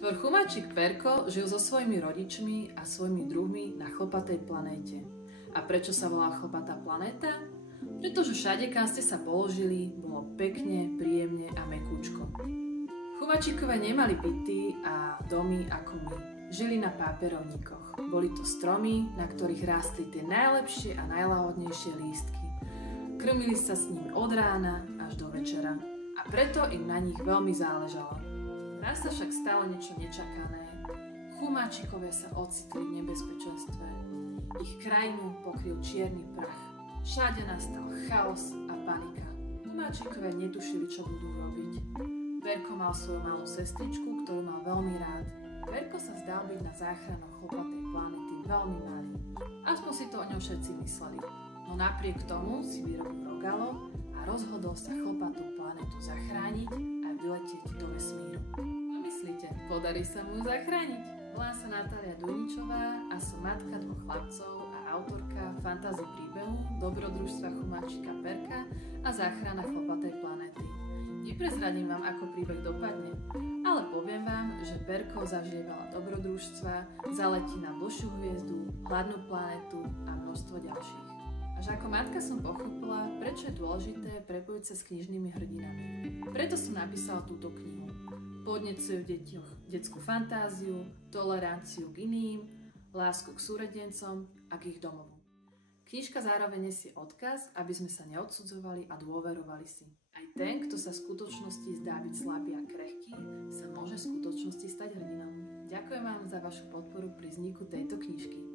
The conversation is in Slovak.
Tvor chumáčik Perko žil so svojimi rodičmi a svojimi druhmi na chlpatej planéte. A prečo sa volá chlpatá planéta? Pretože všade, kam ste sa položili, bolo pekne, príjemne a mäkúčko. Chumáčikové nemali byty a domy ako my. Žili na páperovníkoch. Boli to stromy, na ktorých rástli tie najlepšie a najlahodnejšie lístky. Krmili sa s ním od rána až do večera. A preto im na nich veľmi záležalo. Raz sa však stalo niečo nečakané. Chumáčikovia sa ocitli v nebezpečenstve. Ich krajinu pokryl čierny prach. Všade nastal chaos a panika. Chumáčikovia netušili, čo budú robiť. Verko mal svoju malú sestričku, ktorú mal veľmi rád. Verko sa zdal byť na záchranoch chlpatej planety veľmi malý. Aspoň si to o ňom všetci mysleli. No napriek tomu si vyrobil rogalo a rozhodol sa chlpatú planetu zachrániť a vyletieť do vesmíru. A myslíte, podarí sa mu zachrániť? Volám sa Natália Dujničová a som matka dvoch chlapcov a autorka fantasy príbehu Dobrodružstva chumáčika Perka a záchrana chlpatej planéty. Neprezradím vám, ako príbeh dopadne, ale poviem vám, že Perko zažije veľa dobrodružstva, zaletí na dlhšiu hviezdu, hladnú planetu a množstvo ďalších. Až ako matka som pochopila, prečo je dôležité prepojiť sa s knižnými hrdinami. Preto som napísala túto knihu. Podnecuje v deťoch detskú fantáziu, toleranciu k iným, lásku k súrodencom a k ich domovu. Knižka zároveň nesie odkaz, aby sme sa neodsudzovali a dôverovali si. Aj ten, kto sa v skutočnosti zdá byť slabý a krehký, sa môže v skutočnosti stať hrdinom. Ďakujem vám za vašu podporu pri vzniku tejto knižky.